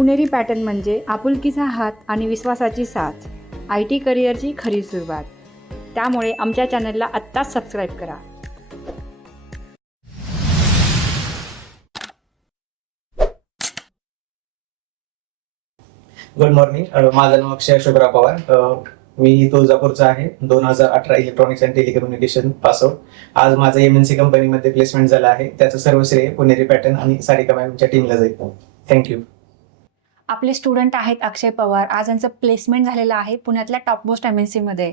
पुणेरी pattern म्हणजे आपुलकीचा हात आणि विश्वासाची साथ, IT करिअरची खरी सुरुवात. त्यामुळे आमच्या चॅनलला आत्ताच सबस्क्राईब करा. Good morning. माझं नाव अक्षय अशोकराव पवार. मी तुळजापूरचा आहे. 2018 इलेक्ट्रॉनिक्स अँड टेलिकम्युनिकेशन पासआउट. आज माझं MNC कंपनीमध्ये प्लेसमेंट झालं आहे. त्याचं सर्व श्रेय पुणेरी पॅटर्न आणि सारिका मॅमच्या टीमला जाईल. थँक्यू. आपले स्टुडंट आहेत अक्षय पवार. आज यांचं प्लेसमेंट झालेलं आहे पुण्यातल्या टॉपमोस्ट MNC मध्ये.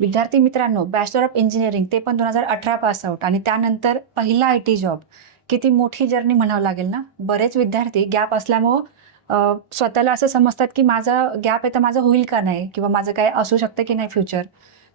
विद्यार्थी मित्रांनो, बॅचलर ऑफ इंजिनिअरिंग ते पण 2018 पासआउट आणि त्यानंतर पहिला IT जॉब. किती मोठी जर्नी म्हणावं लागेल ना. बरेच विद्यार्थी गॅप असल्यामुळं स्वतःला असं समजतात की माझा गॅप आहे तर माझं होईल का नाही, किंवा माझं काय असू शकतं की नाही फ्युचर.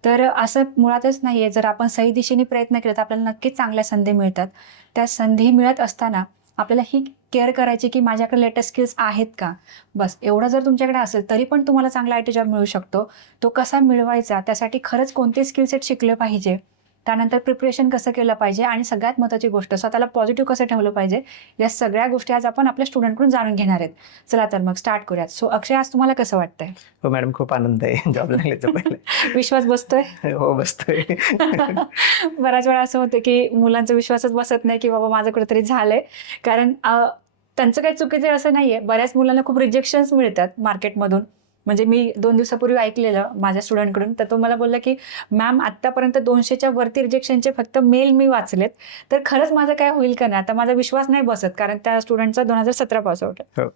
तर असं मुळातच नाही आहे. जर आपण सही दिशेने प्रयत्न केला तर आपल्याला नक्कीच चांगल्या संधी मिळतात. त्या संधी मिळत असताना आपल्याला ही केअर करायची की माझ्याकडे लेटेस्ट स्किल्स आहेत का, बस एवढं जर तुमच्याकडे असेल तरी पण तुम्हाला चांगला IT जॉब मिळू शकतो. तो कसा मिळवायचा, त्यासाठी खरंच कोणते स्किल सेट शिकले पाहिजे, त्यानंतर प्रिपरेशन कसं केलं पाहिजे, आणि सगळ्यात महत्त्वाची गोष्ट स्वतःला पॉझिटिव्ह कसं ठेवलं पाहिजे, या सगळ्या गोष्टी आज आपण आपल्या स्टुडंटकडून जाणून घेणार आहेत. चला तर मग स्टार्ट करूयात. सो अक्षय, आज तुम्हाला कसं वाटतंय? हो मॅडम, खूप आनंद आहे जॉब लागल्याचा पहिले. विश्वास बसतोय? हो, बसतोय. बऱ्याच वेळा असं होतं की मुलांचा विश्वासच बसत नाही की बाबा माझं कुठेतरी झालंय. कारण त्यांचं काही चुकीचं असं नाहीये. बऱ्याच मुलांना खूप रिजेक्शन्स मिळतात मार्केटमधून. म्हणजे मी 2 दिवसापूर्वी ऐकलेलं माझ्या स्टुडंटकडून, तर तो मला बोलला की मॅम, आत्तापर्यंत 200च्या वरती रिजेक्शनचे फक्त मेल मी वाचलेत, तर खरंच माझं काय होईल का नाही. आता माझा विश्वास नाही बसत, कारण त्या स्टुडंटचा 2017 पासआउट आहे.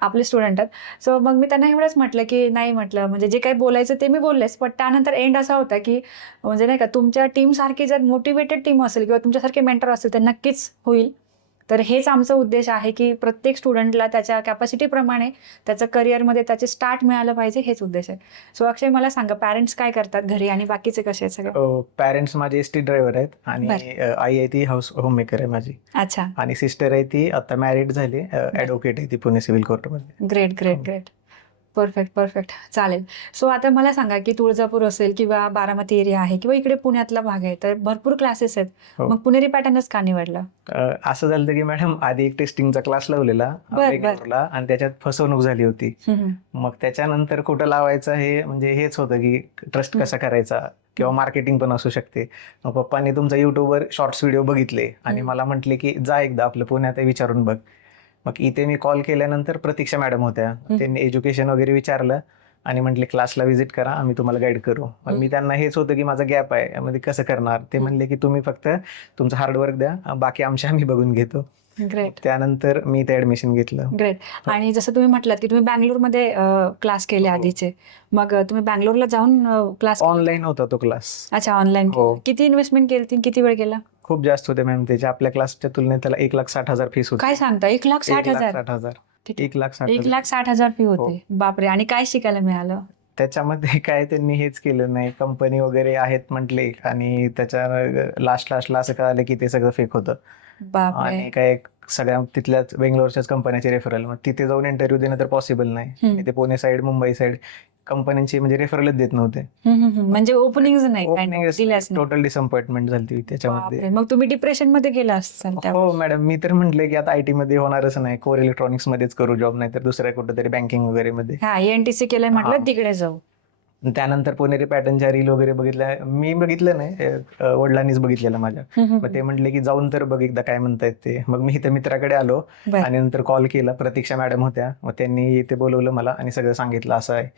आपले स्टुडंट आहेत. सो मग मी त्यांना एवढंच म्हटलं की नाही, म्हटलं म्हणजे जे काही बोलायचं ते मी बोललेच, पण त्यानंतर एंड असा होता की म्हणजे नाही का, तुमच्या टीमसारखी जर मोटिवेटेड टीम असेल किंवा तुमच्यासारखे मेंटर असेल तर नक्कीच होईल. तर हेच आमचा उद्देश आहे की प्रत्येक स्टुडंटला त्याच्या कॅपॅसिटीप्रमाणे त्याचं करिअरमध्ये त्याचे स्टार्ट मिळालं पाहिजे, हेच उद्देश आहे. सो अक्षय, मला सांगा, पॅरेंट्स काय करतात घरी आणि बाकीचे कसे आहेत सगळे? पॅरेंट्स माझे ST ड्रायव्हर आहेत आणि आई आहे ती हाऊस होममेकर आहे माझी. अच्छा. आणि सिस्टर आहे ती आता मॅरिड झाली, ॲडव्होकेट आहे ती पुणे सिव्हिल कोर्टमध्ये. Great great great. Perfect perfect. चालेल. सो आता मला सांगा की तुळजापूर असेल किंवा बारामती एरिया आहे किंवा इकडे पुण्यातला भाग आहे, तर भरपूर क्लासेस आहेत. मग पुणेरी पॅटर्नच का निवडलं? असं झालं की मॅडम, आधी एक टेस्टिंगचा क्लास लावलेला बेंगलोरला आणि त्याच्यात फसवणूक झाली होती. मग त्याच्यानंतर कुठं लावायचं हे म्हणजे हेच होतं की ट्रस्ट कसा करायचा, किंवा मार्केटिंग पण असू शकते. मग पप्पांनी तुमचा युट्यूबवर शॉर्ट्स व्हिडिओ बघितले आणि मला म्हटले की जा एकदा आपलं पुण्यात विचारून बघ. मग इथे मी कॉल केल्यानंतर प्रतीक्षा मॅडम होत्या. त्यांनी एज्युकेशन वगैरे विचारलं आणि म्हटले क्लासला व्हिजिट करा, आम्ही तुम्हाला गाईड करू. मग मी त्यांना हेच होतं की माझा गॅप आहे, यामध्ये कसं करणार. ते म्हणले की तुम्ही फक्त तुमचं हार्डवर्क द्या, बाकी आम्ही बघून घेतो. ग्रेट. त्यानंतर मी ते ऍडमिशन घेतलं. ग्रेट. आणि जसं तुम्ही म्हटलात की तुम्ही बँगलोरमध्ये क्लास केले आधीचे, मग तुम्ही बँगलोरला जाऊन क्लास? ऑनलाईन होता तो क्लास. अच्छा, ऑनलाईन. किती इन्व्हेस्टमेंट केली, किती वेळ गेला? खूप जास्त होते मॅम त्याच्या. आपल्या क्लासच्या तुलनेत त्याला 1,60,000 फीस होती. काय सांगता? 1,60,000? 1,60,000 फी होते. बापरे. आणि काय शिकायला मिळालं त्याच्यामध्ये? काय त्यांनी हेच केलं नाही, कंपनी वगैरे आहेत म्हटले, आणि त्याच्या लास्टला असं कळालं की ते सगळं फेक होतं. आणि काय सगळ्या तिथल्याच बेंगलोरच्याच कंपन्याचे रेफरल. मग तिथे जाऊन इंटरव्ह्यू देणं तर पॉसिबल नाही. ते पुणे साईड, मुंबई साईड कंपन्यांची म्हणजे रेफरलच देत नव्हते. म्हणजे ओपनिंग नाही. टोटल डिसअपॉइंटमेंट झाली त्याच्यामध्ये. मग तुम्ही डिप्रेशन मध्ये गेला असाल? हो मॅडम, मी तर म्हटलं की आता IT मध्ये होणारच नाही, कोर इलेक्ट्रॉनिक्स मध्येच करू जॉब, नाही तर दुसऱ्या कुठेतरी बँकिंग वगैरे मध्ये. ENTC केलंय म्हटलं, तिकडे जाऊ. त्यानंतर पुणेरी पॅटर्नच्या रील वगैरे बघितल्या. मी बघितलं नाही, वडिलांनीच बघितलेलं माझ्या. मग ते म्हटले की जाऊन तर बघ एकदा काय म्हणतायत ते. मग मी इथे मित्राकडे आलो आणि नंतर कॉल केला. प्रतीक्षा मॅडम होत्या, मग त्यांनी इथे बोलवलं मला आणि सगळं सांगितलं असं आहे.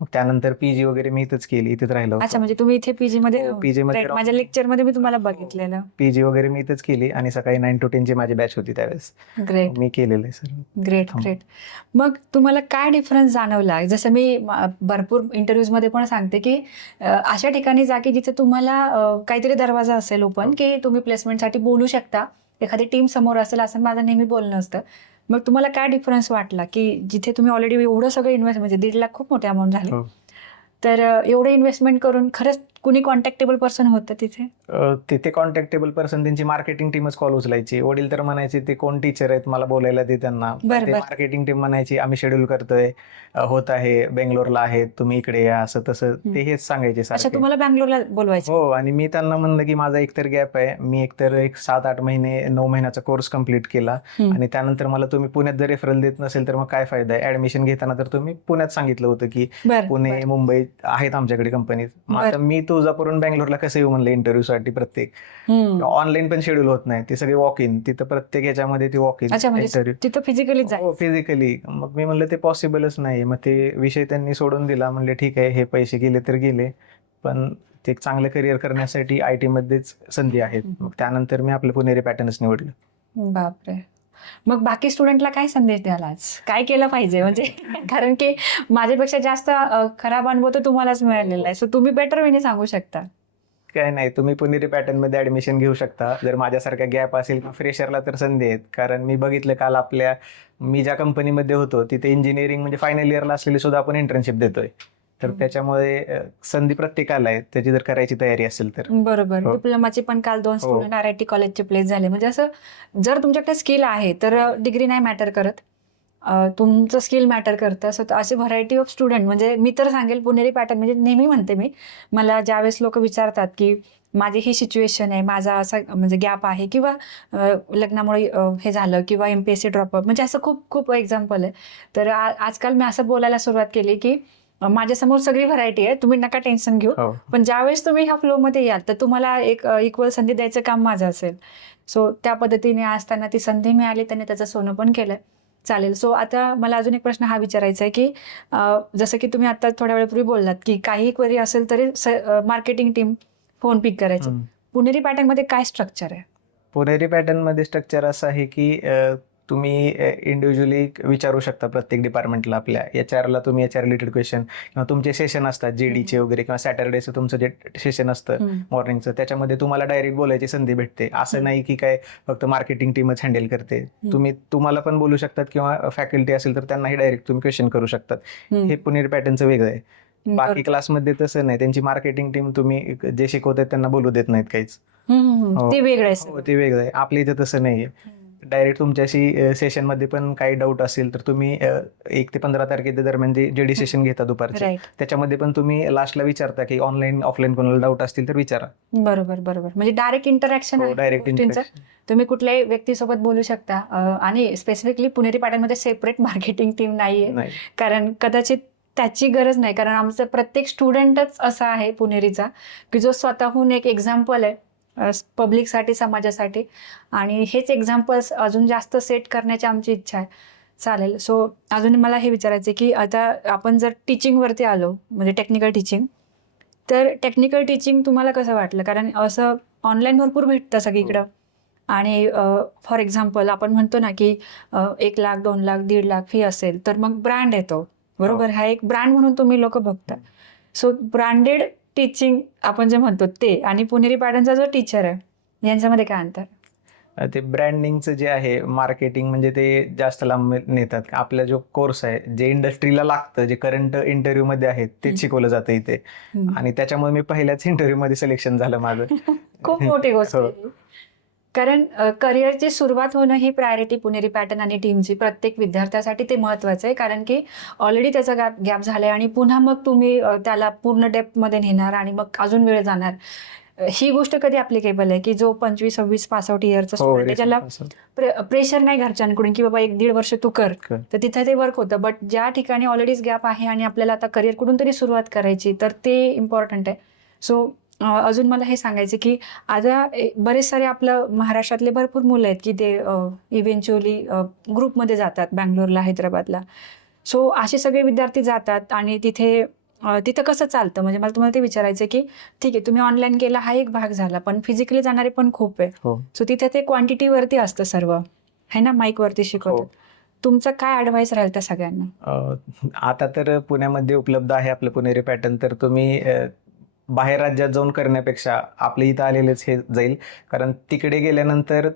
मग त्यानंतर PG वगैरे मी इथेच केली, इथेच राहिलो. अच्छा, म्हणजे तुम्ही इथे PG मध्ये? माझ्या लेक्चर मध्ये मी तुम्हाला बघितलेलं. PG वगैरे मी इथेच केली आणि सकाळी 9 to 10 ची माझी बॅच होती त्यावेळेस. ग्रेट. मी केलेलं आहे सर. Great great. मग तुम्हाला काय डिफरन्स जाणवला? जसं मी भरपूर इंटरव्ह्यूज मध्ये पण सांगते की अशा ठिकाणी जा की जिथे तुम्हाला काहीतरी दरवाजा असेल ओपन, की तुम्ही प्लेसमेंटसाठी बोलू शकता, एखादी टीम समोर असेल, असं माझं नेहमी बोलणं असतं. मग तुम्हाला काय डिफरन्स वाटला की जिथे तुम्ही ऑलरेडी एवढं सगळं इन्व्हेस्ट, म्हणजे 1.5 लाख खूप मोठी अमाऊंट झाली, तर एवढं इन्व्हेस्टमेंट करून खरंच कुणी कॉन्टॅक्टेबल पर्सन होतं तिथे? तिथे कॉन्टॅक्टेबल पर्सन त्यांची मार्केटिंग टीमच कॉल उचलायची. वडील तर म्हणायचे ते कोण टीचर आहेत मला बोलायला दे त्यांना. बरं, ते बरं. मार्केटिंग टीम म्हणायची आम्ही शेड्यूल करतोय, होत आहे, बेंगलोरला आहेत, तुम्ही इकडे या, असं तसं ते हेच सांगायचे अच्छा, सारखे. तुम्हाला बँगलोरला बोलवायचं? हो, आणि मी त्यांना म्हणलं की माझा एकतर गॅप आहे, मी एकतर एक 7-8 महिने 9 महिन्याचा कोर्स कम्प्लीट केला आणि त्यानंतर मला तुम्ही पुण्यात जर रेफरल देत नसेल तर मग काय फायदा आहे. ऍडमिशन घेताना तर तुम्ही पुण्यात सांगितलं होतं की बरं, पुणे बरं. मुंबई आहेत आमच्याकडे कंपनीत. मग आता मी तुळजापूरहून बँगलोरला कसं येऊ म्हणलं इंटरव्ह्यूसाठी. प्रत्येक ऑनलाईन पण शेड्यूल होत नाही, ते सगळे वॉक इन. तिथं प्रत्येक ह्याच्यामध्ये ती वॉक इन अच्छा, म्हणजे इंटरव्ह्यू. तिथं फिजिकली हो, फिजिकली. मग मी म्हणलं ते पॉसिबलच नाही. मग ते विषय त्यांनी सोडून दिला. म्हणले ठीक आहे, हे पैसे गेले तर गेले, पण ते एक चांगलं करिअर करण्यासाठी IT मध्येच संधी आहेत. मग त्यानंतर मी आपलं पुणेरी पॅटर्नच निवडलं. बापरे. मग बाकी स्टुडंटला काय संदेश द्याल आज? काय केलं पाहिजे म्हणजे कारण की माझ्यापेक्षा जास्त खराब अनुभव तर तुम्हालाच मिळालेला आहे. सो तुम्ही बेटर वेने सांगू शकता. काय नाही, तुम्ही पुणेरी पॅटर्न मध्ये ऍडमिशन घेऊ शकता. जर माझ्यासारखा गॅप असेल किंवा फ्रेशरला तर संधी आहेत. कारण मी बघितलं काल मी ज्या कंपनीमध्ये होतो तिथे इंजिनिअरिंग म्हणजे फायनल इयरला असलेली सुद्धा आपण इंटर्नशिप देतोय. तर त्याच्यामुळे संधी प्रत्येकाला आहे, त्याची जर करायची तयारी असेल तर. बरोबर. हो. डिप्लोमाचे पण काल 2 हो. स्टुडंट RIT कॉलेजचे प्लेस झाले. म्हणजे असं जर तुमच्याकडे स्किल आहे तर डिग्री नाही मॅटर करत. तुमचं स्किल मॅटर करतं. सो असे व्हरायटी ऑफ स्टुडंट म्हणजे मी तर सांगेल पुणेरी पॅटर्न म्हणजे नेहमी म्हणते मी, मला ज्यावेळेस लोक विचारतात की माझी ही सिच्युएशन आहे, माझा असा म्हणजे गॅप आहे किंवा लग्नामुळे हे झालं किंवा MPSC ड्रॉपआउट, म्हणजे असं खूप खूप एक्झाम्पल आहे. तर आजकाल मी असं बोलायला सुरुवात केली की माझ्यासमोर सगळी व्हरायटी आहे, तुम्ही नका टेन्शन घेऊ. हो. पण ज्यावेळेस तुम्ही ह्या फ्लोमध्ये याल तर तुम्हाला एक इक्वल संधी द्यायचं काम माझं असेल. सो त्या पद्धतीने असताना ती संधी मिळाली, त्याने त्याचं सोनं पण केलंय. चालेल. सो आता मला अजून एक प्रश्न हा विचारायचा आहे की जसं की तुम्ही आता थोड्या वेळापूर्वी बोललात की काही क्वेरी असेल तरी मार्केटिंग टीम फोन पिक करायची. पुणेरी पॅटर्नमध्ये काय स्ट्रक्चर आहे? पुणेरी पॅटर्न मध्ये स्ट्रक्चर असं आहे की तुम्ही इंडिव्हिज्युअली विचारू शकता प्रत्येक डिपार्टमेंटला. आपल्या HR ला तुम्ही HR रिलेटेड क्वेश्चन किंवा तुमचे सेशन असतात JDचे वगैरे किंवा सॅटर्डेचं तुमचं जे सेशन असतं मॉर्निंगचं, त्याच्यामध्ये तुम्हाला डायरेक्ट बोलायची संधी भेटते. असं नाही की काय फक्त मार्केटिंग टीमच हँडल करते. तुम्हाला पण बोलू शकतात किंवा फॅकल्टी असेल तर त्यांनाही डायरेक्ट तुम्ही क्वेश्चन करू शकतात. हे पुणेरी पॅटर्नचं वेगळं आहे. बाकी क्लासमध्ये तसं नाही, त्यांची मार्केटिंग टीम तुम्ही जे शिकवतायत त्यांना बोलू देत नाहीत काहीच. ते वेगळं आहे. हो, ते वेगळं आहे. आपल्या इथं तसं नाहीये. डायरेक्ट तुमच्याशी सेशन मध्ये पण काही डाऊट असेल तर तुम्ही 1 ते 15 तारखेच्या दर्म्यान जे JD सेशन घेता दुपारचे, राईट. त्याच्यामध्ये पण तुम्ही लास्टला विचारता की ऑनलाईन ऑफलाईन कोणाला डाऊट असतील तर विचारा. बरोबर बरोबर. म्हणजे डायरेक्ट इंटरॅक्शन आहे डायरेक्ट गोष्टींचं. तुम्ही कुठल्याही व्यक्तीसोबत बोलू शकता. आणि स्पेसिफिकली पुणेरी पॅटर्नमध्ये सेपरेट मार्केटिंग टीम नाहीये, नाही. कारण कदाचित त्याची गरज नाही. कारण आमचा प्रत्येक स्टुडंटच असा आहे पुणेरीचा की जो स्वतःहून एक एक्झाम्पल आहे पब्लिकसाठी, समाजासाठी. आणि हेच एक्झाम्पल्स अजून जास्त सेट करण्याची आमची इच्छा आहे. चालेल. सो अजून मला हे विचारायचं की आता आपण जर टीचिंगवरती आलो म्हणजे टेक्निकल टीचिंग, तर टेक्निकल टीचिंग तुम्हाला कसं वाटलं? कारण असं ऑनलाईन भरपूर भेटतं सगळीकडं. आणि फॉर एक्झाम्पल आपण म्हणतो ना की 1 लाख 2 लाख 1.5 लाख फी असेल तर मग ब्रँड येतो. बरोबर. हा एक ब्रँड म्हणून तुम्ही लोक बघता. सो ब्रँडेड टीचिंग आपण जे म्हणतो ते आणि पुणेरी पॅटर्नचा जो टीचर आहे यांच्यामध्ये काय अंतर? ते ब्रँडिंगचं जे आहे मार्केटिंग म्हणजे ते जास्त लांब नेतात. आपला जो कोर्स आहे जे इंडस्ट्रीला लागतं, जे करंट इंटरव्ह्यू मध्ये आहे तेच शिकवलं जातं इथे. आणि त्याच्यामुळे मी पहिल्याच इंटरव्ह्यू मध्ये सिलेक्शन झालं माझं. खूप मोठी गोष्ट आहे. कारण करिअरची सुरुवात होणं ही प्रायोरिटी पुणेरी पॅटर्न आणि टीमची प्रत्येक विद्यार्थ्यासाठी ते महत्वाचं आहे. कारण की ऑलरेडी त्याचा गॅप झालाय आणि पुन्हा मग तुम्ही त्याला पूर्ण डेप्थमध्ये नेणार आणि मग अजून वेळ जाणार. ही गोष्ट कधी ॲप्लिकेबल आहे की जो 25-26 पास आउट इयरचा स्टुडंट आहे, ज्याला प्रेशर नाही घरच्यांकडून की बाबा 1-1.5 वर्ष तू कर, तर तिथे ते वर्क होतं. बट ज्या ठिकाणी ऑलरेडीच गॅप आहे आणि आपल्याला आता करिअर कुठून तरी सुरुवात करायची, तर ते इम्पॉर्टंट आहे. सो अजून मला हे सांगायचं की आता बरेच सारे आपलं महाराष्ट्रातले भरपूर मुलं आहेत की ते इव्हेंच्युअली ग्रुपमध्ये जातात बँगलोरला, हैदराबादला. सो असे सगळे विद्यार्थी जातात आणि तिथं कसं चालतं? म्हणजे मला तुम्हाला ते विचारायचं की ठीक आहे तुम्ही ऑनलाईन केला हा एक भाग झाला, पण फिजिकली जाणारे पण खूप आहे. सो तिथे ते क्वांटिटीवरती असतं सर्व, है ना, माईकवरती शिकवतात. तुमचा काय ॲडवाईस राहील त्या सगळ्यांना? आता तर पुण्यामध्ये उपलब्ध आहे आपलं पुणेरी पॅटर्न, तर तुम्ही बाहेर राज्यात जाऊन करण्यापेक्षा आपल्या इथं आलेलेच हे जाईल. कारण तिकडे गेल्यानंतर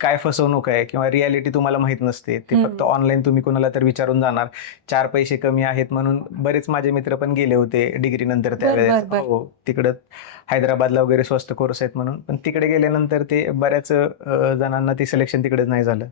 काय फसवणूक आहे किंवा रियालिटी तुम्हाला माहित नसते. ते फक्त ऑनलाईन तुम्ही कोणाला तर विचारून जाणार, 4 पैसे कमी आहेत म्हणून. बरेच माझे मित्र पण गेले होते डिग्री नंतर त्यावेळेस. हो, तिकडं हैदराबादला वगैरे स्वस्त कोर्स आहेत म्हणून, पण तिकडे गेल्यानंतर ते बऱ्याच जणांना ते सिलेक्शन तिकडेच नाही झालं.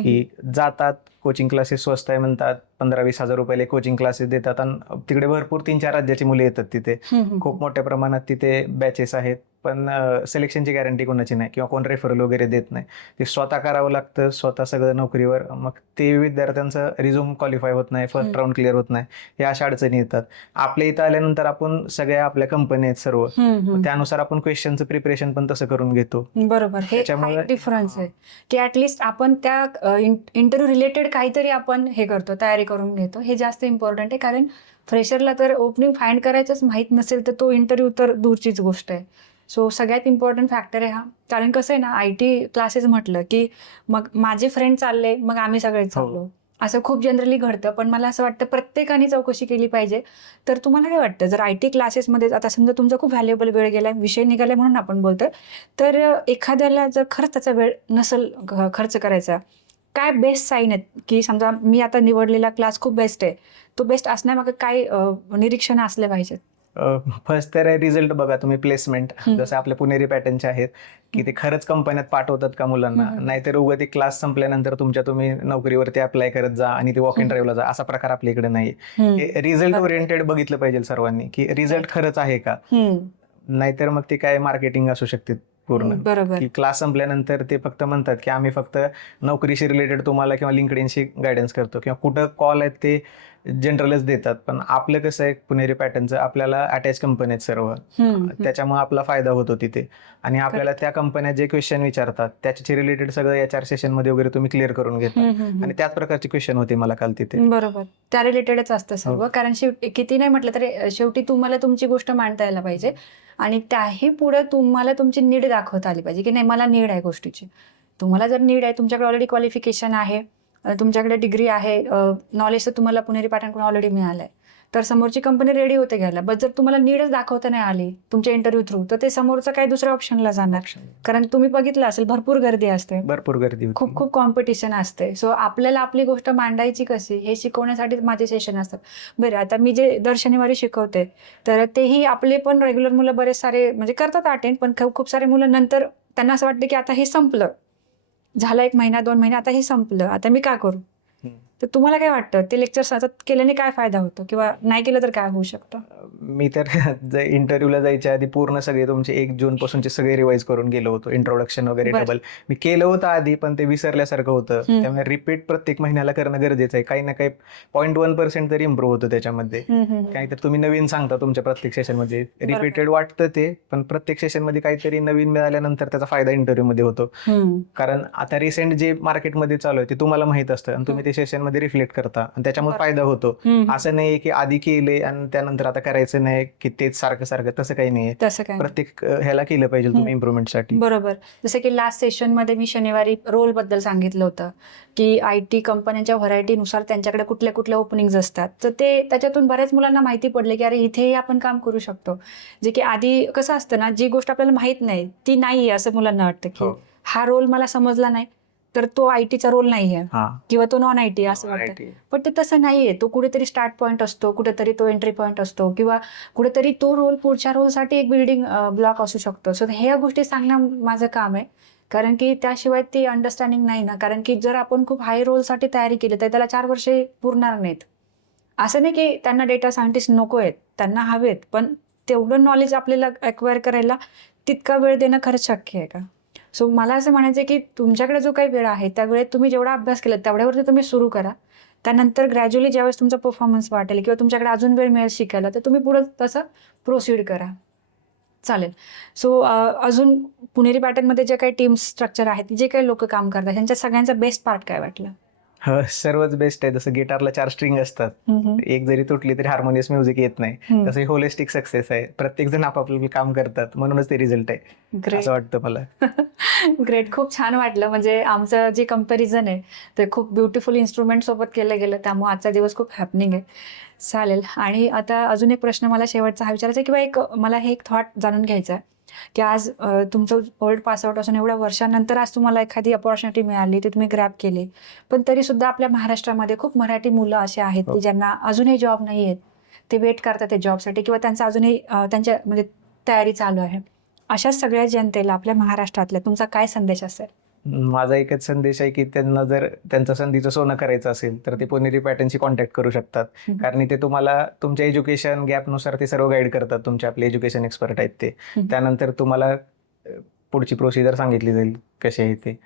की जातात, कोचिंग क्लासेस स्वस्त आहे म्हणतात, 15-20 हजार रुपयाला कोचिंग क्लासेस देतात आणि तिकडे भरपूर 3-4 राज्याची मुले येतात तिथे. खूप मोठ्या प्रमाणात तिथे बॅचेस आहेत, पण सिलेक्शनची गॅरंटी कोणाची नाही किंवा कोण रेफरल वगैरे देत नाही. ते स्वतः करावं लागतं, स्वतः सगळं नोकरीवर. मग ते विद्यार्थ्यांचं रिझ्यूम क्वालिफाय होत नाही, फर्स्ट राऊंड क्लिअर होत नाही, या अशा अडचणी येतात. आपल्या इथं आल्यानंतर आपण सगळ्या आपल्या कंपनी आहेत सर्व, त्यानुसार आपण क्वेश्चनचं प्रिपरेशन पण तसं करून घेतो. बरोबर, हे डिफरन्स आहे की ऍटलिस्ट आपण त्या इंटरव्ह्यू रिलेटेड काहीतरी आपण हे करतो, तयारी करून घेतो. हे जास्त इम्पॉर्टंट आहे, कारण फ्रेशरला तर ओपनिंग फाइंड करायचंच माहीत नसेल तर तो इंटरव्ह्यू तर दूरचीच गोष्ट आहे. सो सगळ्यात इम्पॉर्टंट फॅक्टर आहे हा. कारण कसं आहे ना, IT क्लासेस म्हटलं की मग माझे फ्रेंड चालले, मग आम्ही सगळे चाललो, असं खूप जनरली घडतं. पण मला असं वाटतं प्रत्येकाने चौकशी केली पाहिजे. तर तुम्हाला काय वाटतं, जर IT क्लासेसमध्ये आता समजा तुमचा खूप व्हॅल्युएबल वेळ गेलाय, विषय निघाले म्हणून आपण बोलतोय, तर एखाद्याला जर खरंच त्याचा वेळ नसेल खर्च करायचा, काय बेस्ट साईन आहेत की समजा मी आता निवडलेला क्लास खूप बेस्ट आहे, तो बेस्ट असण्यामागे काय निरीक्षण असले पाहिजेत? फर्स्ट तर रिझल्ट बघा तुम्ही, प्लेसमेंट जसं आपल्या पुणेरी पॅटर्नचे आहेत की ते खरंच कंपन्यात पाठवतात का मुलांना, नाहीतर उगा ते क्लास संपल्यानंतर तुम्ही नोकरीवरती अप्लाय करत जा आणि ते वॉक इन ड्राईव्हला जा, असा प्रकार आपल्या इकडे नाही. रिझल्ट ओरिएंटेड बघितलं पाहिजे सर्वांनी की रिझल्ट खरंच आहे का, नाहीतर मग ते काय मार्केटिंग असू शकते पूर्ण. की क्लास संपल्यानंतर ते फक्त म्हणतात की आम्ही फक्त नोकरीशी रिलेटेड तुम्हाला किंवा लिंक्डइनशी गायडन्स करतो, किंवा कुठं कॉल आहेत ते जनरलच देतात. पण आपलं कसं आहे पुणेरी पॅटर्नचं, आपल्याला अटॅच कंपनी आहेत सर्व, त्याच्यामुळे आपला फायदा होतो तिथे. आणि आपल्याला त्या कंपन्या जे क्वेश्चन विचारतात त्याच्या रिलेटेड सगळं HR सेशन मध्ये वगैरे तुम्ही क्लिअर करून घेता, आणि त्याच प्रकारचे क्वेश्चन होते मला काल तिथे. बरोबर, त्या रिलेटेडच असतं सर्व. कारण किती नाही म्हटलं तरी शेवटी तुम्हाला तुमची गोष्ट मांडता यायला पाहिजे, आणि त्याही पुढे तुम्हाला तुमची नीड दाखवता आली पाहिजे की नाही, मला नीड आहे गोष्टीची. तुम्हाला जर नीड आहे, तुमच्याकडे ऑलरेडी क्वालिफिकेशन आहे, तुमच्याकडे डिग्री आहे, नॉलेज तर तुम्हाला पुणेरी पॅटर्नकडून ऑलरेडी मिळालंय, तर समोरची कंपनी रेडी होते घ्यायला. बट जर तुम्हाला नीडच दाखवता नाही आली तुमच्या इंटरव्ह्यू थ्रू, तर ते समोरचं काही दुसऱ्या ऑप्शनला जाणार. कारण तुम्ही बघितलं असेल, भरपूर गर्दी असते, भरपूर गर्दी, खूप खूप कॉम्पिटिशन असते. सो आपल्याला आपली गोष्ट मांडायची कशी हे शिकवण्यासाठी माझे सेशन असतात. बरं, आता मी जे दर शनिवारी शिकवते, तर तेही आपले पण रेग्युलर मुलं बरेच सारे म्हणजे करतात अटेंड, पण खूप सारे मुलं नंतर त्यांना असं वाटतं की आता हे संपलं, झालं 1 महिना 2 महिने, आता हे संपलं, आता मी काय करू? तर तुम्हाला काय वाटतं, ते लेक्चर सतत केल्याने काय फायदा होतो, किंवा नाही केलं तर काय होऊ शकतं? मी तर इंटरव्ह्यूला जायच्या आधी पूर्ण सगळे तुमचे 1 जून पासूनचे सगळे रिवाइज करून गेलो होतो. इंट्रोडक्शन वगैरे डबल मी केलं होतं आधी, पण ते विसरल्यासारखं होतं. त्यामुळे रिपीट प्रत्येक महिन्याला करणं गरजेचं आहे. काही ना काही 0.1% तरी इम्प्रूव्ह होतं त्याच्यामध्ये. काहीतरी तुम्ही नवीन सांगता तुमच्या प्रत्येक सेशन मध्ये, रिपीटेड वाटतं ते, पण प्रत्येक सेशन मध्ये काहीतरी नवीन मिळाल्यानंतर त्याचा फायदा इंटरव्ह्यू मध्ये होतो. कारण आता रिसेंट जे मार्केटमध्ये चालू आहे ते तुम्हाला माहित असतं, आणि तुम्ही ते सेशन मध्ये रिफ्लेक्ट करता, आणि त्याच्यामुळे फायदा होतो. असं नाही की आधी केले आणि त्यानंतर आता करायचं नाही की तेच सारखं सारखं, तसं काही नाहीये. प्रत्येक ह्याला केलं पाहिजे तुम्ही इम्प्रुव्हमेंटसाठी. बरोबर. जसं की लास्ट सेशन मध्ये मी शनिवारी रोल बद्दल सांगितलं होतं की IT कंपन्यांच्या व्हरायटीनुसार त्यांच्याकडे कुठल्या कुठल्या ओपनिंग्स असतात, तर ते त्याच्यातून बऱ्याच मुलांना माहिती पडले की अरे इथेही आपण काम करू शकतो. जे की आधी कसं असतं ना, जी गोष्ट आपल्याला माहित नाही ती नाहीये असं मुलांना वाटतं की हा रोल मला समजला नाही तर तो IT चा रोल नाहीये, किंवा तो नॉन IT असं वाटतं. पण ते तसं नाहीये. तो कुठेतरी स्टार्ट पॉईंट असतो, कुठेतरी तो एंट्री पॉईंट असतो, किंवा कुठेतरी तो रोल पुढच्या रोलसाठी एक बिल्डिंग ब्लॉक असू शकतो. सो ह्या गोष्टी सांगणं माझं काम आहे, कारण की त्याशिवाय ती अंडरस्टँडिंग नाही ना. कारण की जर आपण खूप हाय रोलसाठी तयारी केली तर त्याला 4 वर्षे पुरणार नाहीत. असं नाही की त्यांना डेटा सायंटिस्ट नको आहेत, त्यांना हवेत, पण तेवढं नॉलेज आपल्याला अक्वायर करायला तितका वेळ देणं खरंच शक्य आहे का? सो मला असं म्हणायचं की तुमच्याकडे जो काही वेळ आहे त्या वेळेत तुम्ही जेवढा अभ्यास केला तेवढ्यावरती तुम्ही सुरू करा. त्यानंतर ग्रॅज्युअली ज्यावेळेस तुमचा परफॉर्मन्स वाटेल किंवा तुमच्याकडे अजून वेळ मिळेल शिकायला, तर तुम्ही पुढं तसं प्रोसीड करा. चालेल. सो अजून पुणेरी पॅटर्नमध्ये जे काही टीम स्ट्रक्चर आहेत, जे काही लोक काम करतात, त्यांच्या सगळ्यांचा बेस्ट पार्ट काय वाटलं? सर्वच बेस्ट आहे. जसं गिटारला 4 स्ट्रिंग असतात, एक जरी तुटली तरी हार्मोनियस म्युझिक येत नाही, तसं होलिस्टिक सक्सेस आहे. प्रत्येक जण आपापलं काम करतात, म्हणूनच ते रिझल्ट आहे असं वाटतं मला. ग्रेट, खूप छान वाटलं. म्हणजे आमचं जे कंपॅरिझन आहे ते खूप ब्युटिफुल इन्स्ट्रुमेंट सोबत केलं गेलं, त्यामुळे आजचा दिवस खूप हॅपनिंग आहे. चालेल. आणि आता अजून एक प्रश्न मला शेवटचा हा विचारायचा आहे, किंवा मला हे एक थॉट जाणून घ्यायचा आहे की आज तुमचं ओल्ड पासआउट असून एवढ्या वर्षानंतर आज तुम्हाला एखादी अपॉर्च्युनिटी मिळाली ती तुम्ही ग्रॅब केली. पण तरी सुद्धा आपल्या महाराष्ट्रामध्ये खूप मराठी मुलं असे आहेत की ज्यांना अजूनही जॉब नाही आहेत, ते वेट करतात त्या जॉबसाठी किंवा त्यांचा अजूनही त्यांच्या म्हणजे तयारी चालू आहे. अशा सगळ्या जनतेला आपल्या महाराष्ट्रातल्या तुमचा काय संदेश असेल? माझा एकच संदेश आहे की त्यांना जर त्यांचं संधीचं सोनं करायचं असेल तर ते पुणेरी पॅटर्नशी कॉन्टॅक्ट करू शकतात. कारण ते तुम्हाला तुमच्या एज्युकेशन गॅपनुसार ते सर्व गाईड करतात. तुमचे आपले एज्युकेशन एक्सपर्ट आहेत ते. त्यानंतर तुम्हाला पुढची प्रोसिजर सांगितली जाईल कशी आहे ते.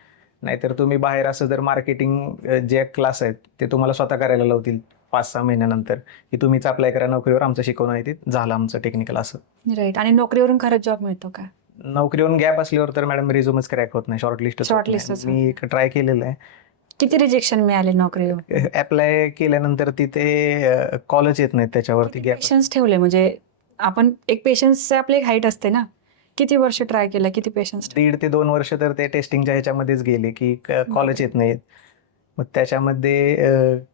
नाहीतर तुम्ही बाहेर असं जर मार्केटिंग जे क्लास आहेत ते तुम्हाला स्वतः करायला लावतील 5-6 महिन्यानंतर की तुम्हीच अप्लाय करा नोकरीवर, आमचं शिकवणं आहे ते झालं आमचं टेक्निकल असं. राईट. आणि नोकरीवरून खरंच जॉब मिळतो का? नोकरीवरून गॅप असल्यावर तर मॅडम रिझ्यूमच क्रॅक होत नाही, शॉर्टलिस्ट. मी ट्राय केलेलं आहे. किती रिजेक्शन मिळाले नोकरीवर? अप्लाय केल्यानंतर तिथे कॉलच येत नाहीत त्याच्यावरती. गॅप पेशन्स ठेवले म्हणजे आपण एक पेशन्सचे आपली एक हाईट असते ना. किती वर्ष ट्राय केलं, किती पेशन्स? 1.5 ते 2 वर्ष तर ते टेस्टिंगच्या ह्याच्यामध्येच गेले की कॉलेज येत नाहीत. मग त्याच्यामध्ये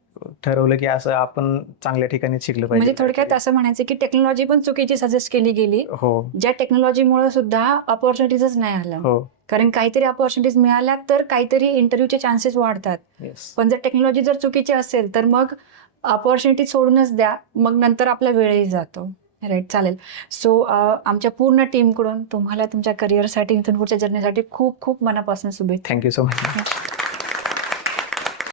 ठरवलं की असं आपण चांगल्या ठिकाणीच शिकलं पाहिजे. म्हणजे थोडक्यात असं म्हणायचं की टेक्नॉलॉजी पण चुकीची सजेस्ट केली गेली. हो ज्या टेक्नॉलॉजीमुळे सुद्धा अपॉर्च्युनिटीजच नाही आल्या. हो. कारण काहीतरी अपॉर्च्युनिटीज मिळाल्या तर काहीतरी इंटरव्ह्यूचे चान्सेस वाढतात. येस. पण जर टेक्नॉलॉजी जर चुकीची असेल तर मग अपॉर्च्युनिटी सोडूनच द्या, मग नंतर आपला वेळही जातो. राईट. चालेल. सो आमच्या पूर्ण टीमकडून तुम्हाला तुमच्या करिअरसाठी इथून पुढच्या जर्नीसाठी खूप खूप मनापासून शुभेच्छा. Thank you so much.